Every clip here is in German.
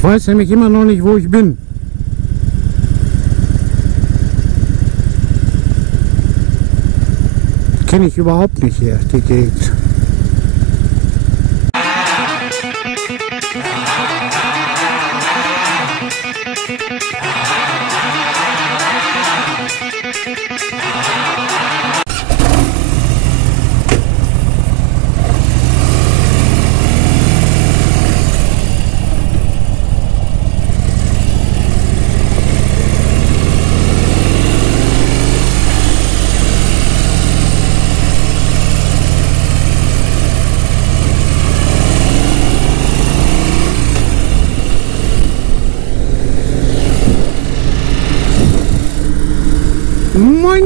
Ich weiß nämlich immer noch nicht, wo ich bin. Kenne ich überhaupt nicht hier, die Gegend.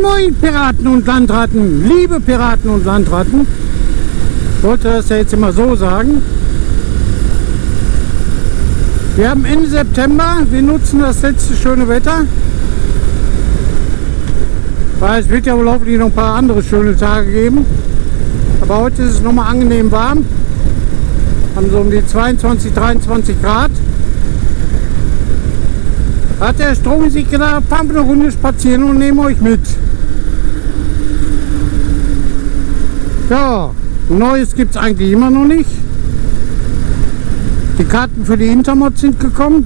Moin Piraten und Landratten, liebe Piraten und Landratten, ich wollte das ja jetzt immer so sagen. Wir haben Ende September, wir nutzen das letzte schöne Wetter, weil es wird ja wohl hoffentlich noch ein paar andere schöne Tage geben, aber heute ist es nochmal angenehm warm, haben so um die 22, 23 Grad. Hat der Stromi sich gedacht, fahren wir eine Runde spazieren und nehmen euch mit. Ja, Neues gibt es eigentlich immer noch nicht. Die Karten für die Intermod sind gekommen,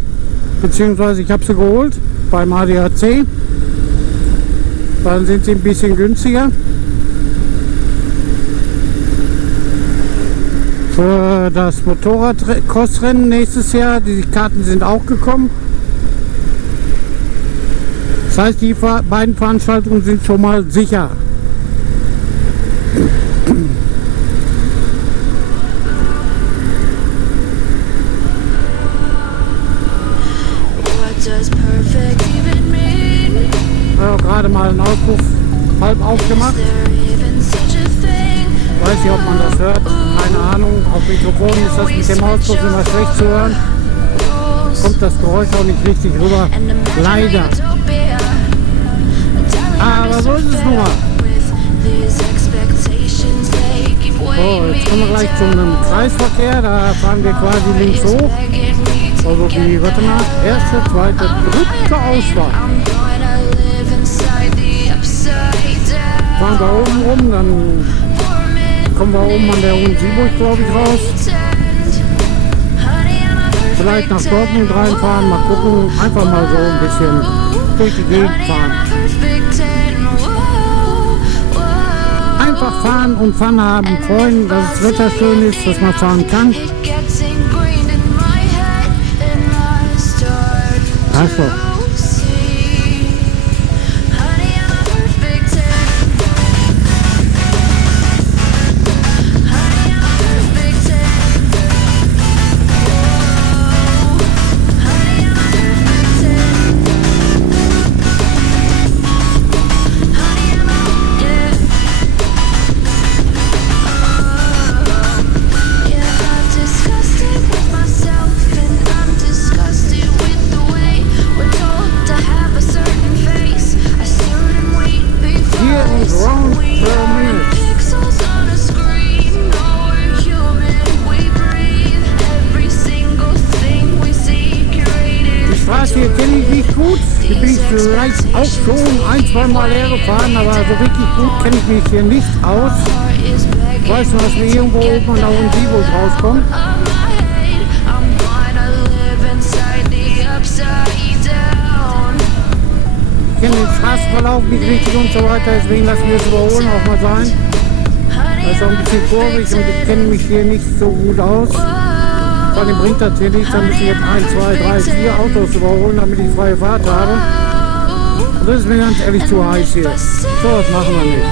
beziehungsweise ich habe sie geholt beim ADAC. Dann sind sie ein bisschen günstiger. Für das Motorrad-Crossrennen nächstes Jahr, die Karten sind auch gekommen. Das heißt, die beiden Veranstaltungen sind schon mal sicher. Ja, gerade mal einen Auspuff halb aufgemacht. Weiß nicht, ob man das hört. Keine Ahnung. Auf Mikrofon ist das mit dem Auspuff immer schlecht zu hören. Kommt das Geräusch auch nicht richtig rüber. Leider. Aber so ist es nun mal. So, jetzt kommen wir gleich zu einem Kreisverkehr. Da fahren wir quasi links hoch. Also die, warte mal, erste, zweite, dritte Ausfahrt. Fahren wir oben rum, dann kommen wir oben an der Hohen Sieburg, glaube ich, raus. Vielleicht nach Dortmund reinfahren, mal gucken, einfach mal so ein bisschen durch die Gegend fahren. Einfach fahren und Fun haben, freuen, dass das Wetter schön ist, dass man fahren kann. Also. Hier kenne ich nicht gut, hier bin ich vielleicht auch schon ein, zwei Mal hergefahren, aber so wirklich gut kenne ich mich hier nicht aus. Ich weiß nur, dass wir irgendwo oben an der Hohen Sieburg rauskommen. Ich kenne den Straßenverlauf nicht richtig und so weiter, deswegen lassen wir es überholen auch mal sein. Das ist auch ein bisschen kurvig und ich kenne mich hier nicht so gut aus. Vor allem bringt das hier nichts, dann muss ich jetzt 1, 2, 3, 4 Autos überholen, damit ich freie Fahrt habe. Und das ist mir ganz ehrlich zu heiß hier. So was machen wir nicht.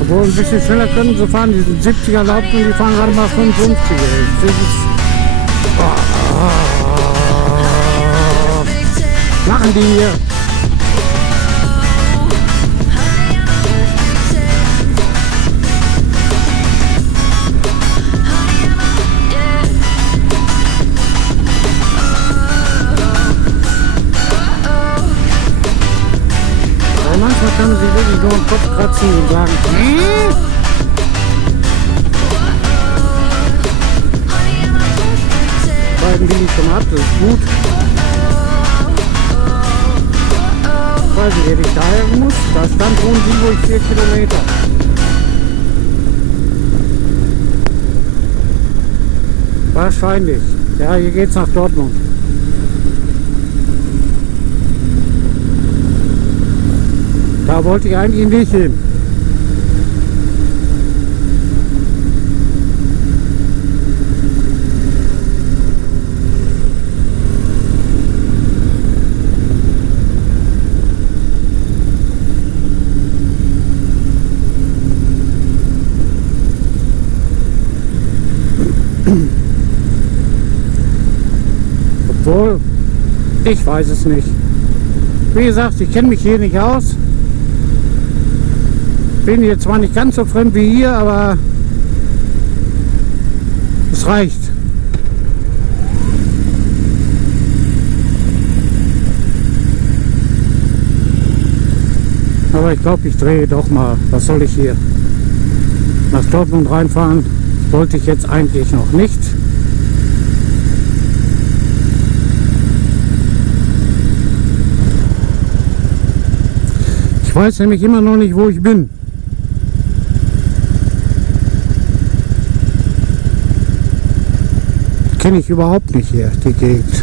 Obwohl ein bisschen schneller können sie fahren, die sind 70er erlaubt und die fahren gerade mal 55. Das ist, machen die hier. Manchmal kann man sich wirklich nur im Kopf kratzen und sagen, Möglichkeiten, die ich schon habe, das ist gut. Ich weiß nicht, hätte ich daher muss. Da stand schon 4 Kilometer. Wahrscheinlich. Ja, hier geht's nach Dortmund. Da wollte ich eigentlich nicht hin. Obwohl, ich weiß es nicht. Wie gesagt, ich kenne mich hier nicht aus. Bin hier zwar nicht ganz so fremd wie hier, aber es reicht. Aber ich glaube, ich drehe doch mal. Was soll ich hier? Nach Dortmund reinfahren wollte ich jetzt eigentlich noch nicht. Ich weiß nämlich immer noch nicht, wo ich bin. Kenne ich überhaupt nicht hier, die Gegend.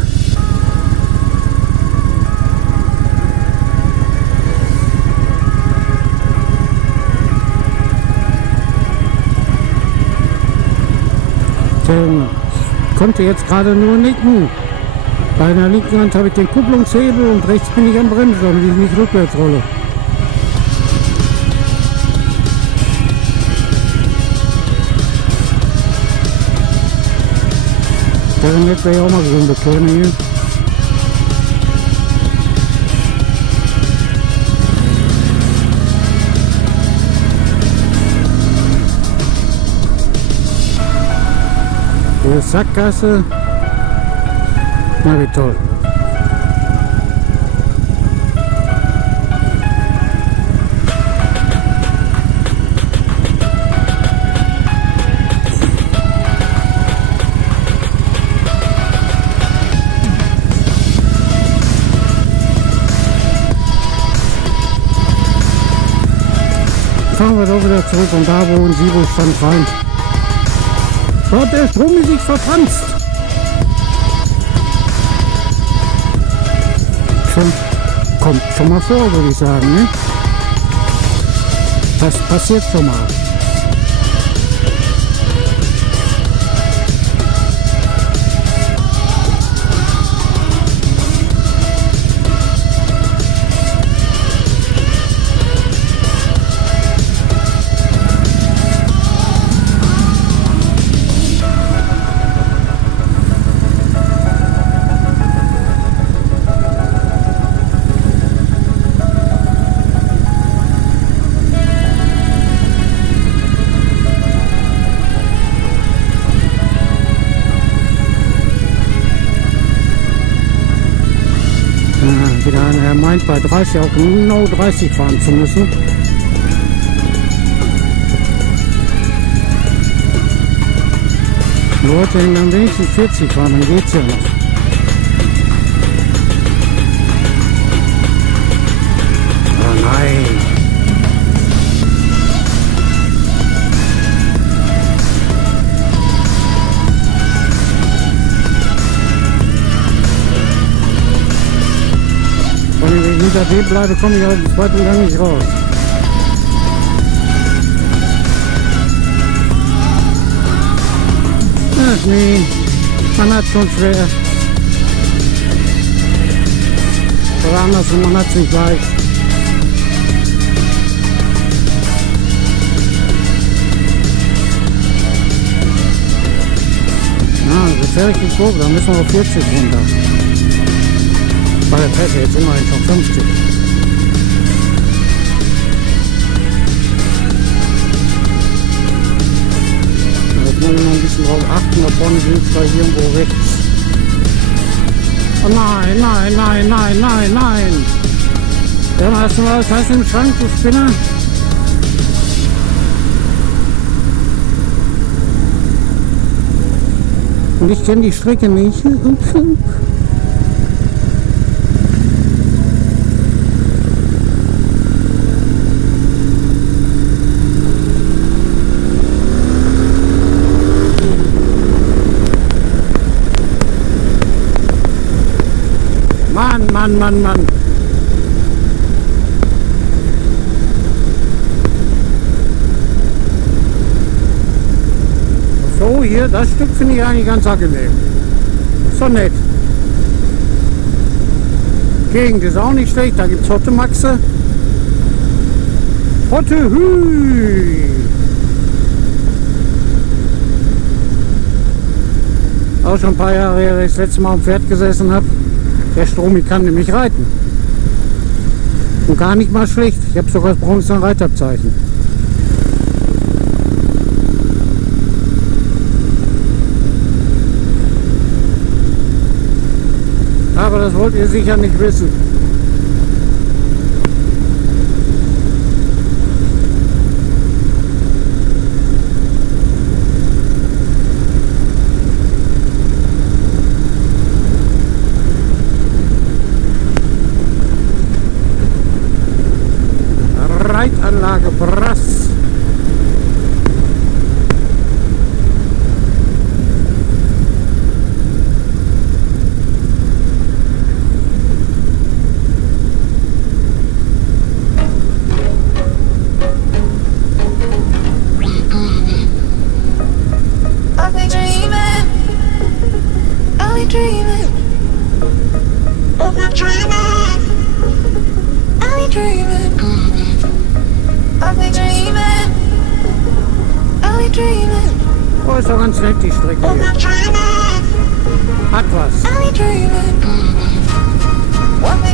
Ich konnte jetzt gerade nur nicken. Bei einer linken Hand habe ich den Kupplungshebel und rechts bin ich am Bremsen, damit ich nicht rückwärts rolle. Damit wäre ja auch mal so ein Beton hier. Hier ist Sackgasse. Na wie toll. Fahren wir doch wieder zurück und da, wo ein Sibo stand, rein. Da hat der Stromi sich verfranst. Kommt schon mal vor, würde ich sagen, ne? Das passiert schon mal. Er meint bei 30 auch genau 30 fahren zu müssen. Leute, dann wenigstens 40 fahren, dann geht's ja noch. Oh nein. Wenn ich hinter dem bleibe, komme ich aus dem zweiten Gang nicht raus. Ach nee, man hat schon schwer. Oder andersrum, man hat es nicht leicht. Ja, gefährliche Kurve, da müssen wir auf 40 runter. Bei der Presse jetzt immerhin schon 50. Jetzt muss ich noch ein bisschen drauf achten, da vorne sind es gleich irgendwo rechts. Oh nein, nein, nein, nein, nein, nein! Ja, hast du mal was heißt im Schrank, du Spinner? Und ich kenne die Strecke nicht. Mann. So, hier, das Stück finde ich eigentlich ganz angenehm. So nett. Gegend ist auch nicht schlecht, da gibt es Hottemaxe. Hotte Hü! Auch schon ein paar Jahre her, dass ich das letzte Mal am Pferd gesessen habe. Der Stromi kann nämlich reiten. Und gar nicht mal schlecht. Ich habe sogar das Bronze Reitabzeichen. Aber das wollt ihr sicher nicht wissen. Reitanlage Brass. Oh, ist doch ganz nett die Strecke hier. Hat was.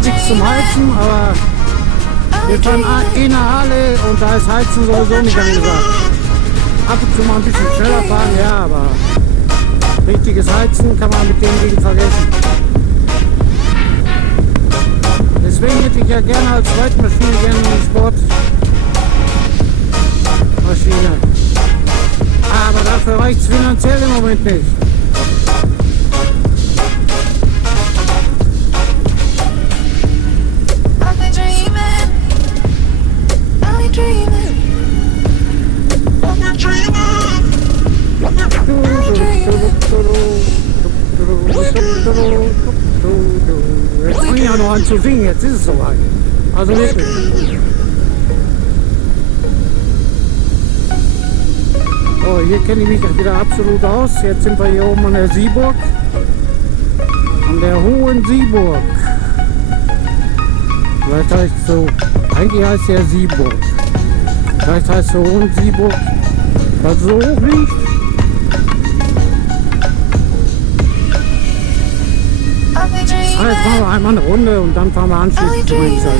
Nichts zum Heizen, aber wir fahren in der Halle und da ist Heizen sowieso nicht angesagt. Ab und zu mal ein bisschen schneller fahren, ja, aber richtiges Heizen kann man mit dem Ding vergessen. Deswegen hätte ich ja gerne als Zweitmaschine gerne eine Sportmaschine. Aber dafür reicht es finanziell im Moment nicht. Jetzt fange ich ja noch an zu singen, jetzt ist es soweit. Also wirklich. So, hier kenne ich mich wieder absolut aus. Jetzt sind wir hier oben an der Sieburg. An der Hohen Sieburg. Vielleicht heißt es so, eigentlich heißt es ja Sieburg. Vielleicht heißt es so Hohen Sieburg, weil es so hoch liegt. Also jetzt machen wir einmal eine Runde und dann fahren wir anschließend zu meinem Zeug.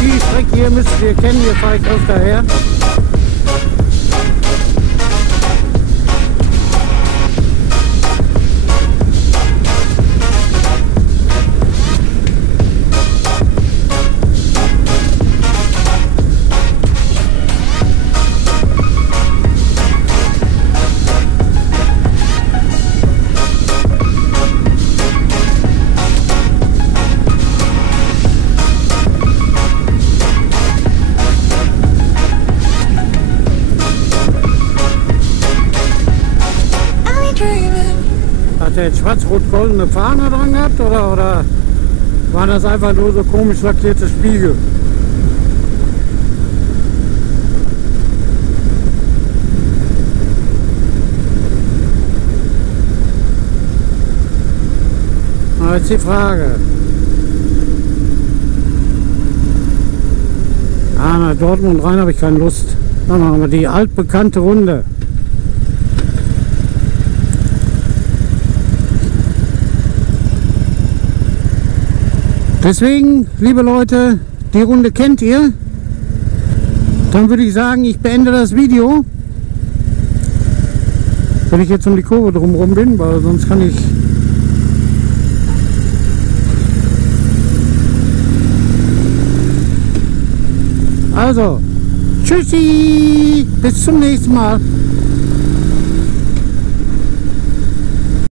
Die Strecke hier müsst ihr kennen, hier fahre ich öfter her. Hat der jetzt schwarz-rot-goldene Fahne dran gehabt oder waren das einfach nur so komisch lackierte Spiegel? Aber jetzt die Frage. Nach Dortmund rein habe ich keine Lust. Dann machen wir die altbekannte Runde. Deswegen, liebe Leute, die Runde kennt ihr. Dann würde ich sagen, ich beende das Video. Wenn ich jetzt um die Kurve drumherum bin, weil sonst kann ich... Also, tschüssi, bis zum nächsten Mal.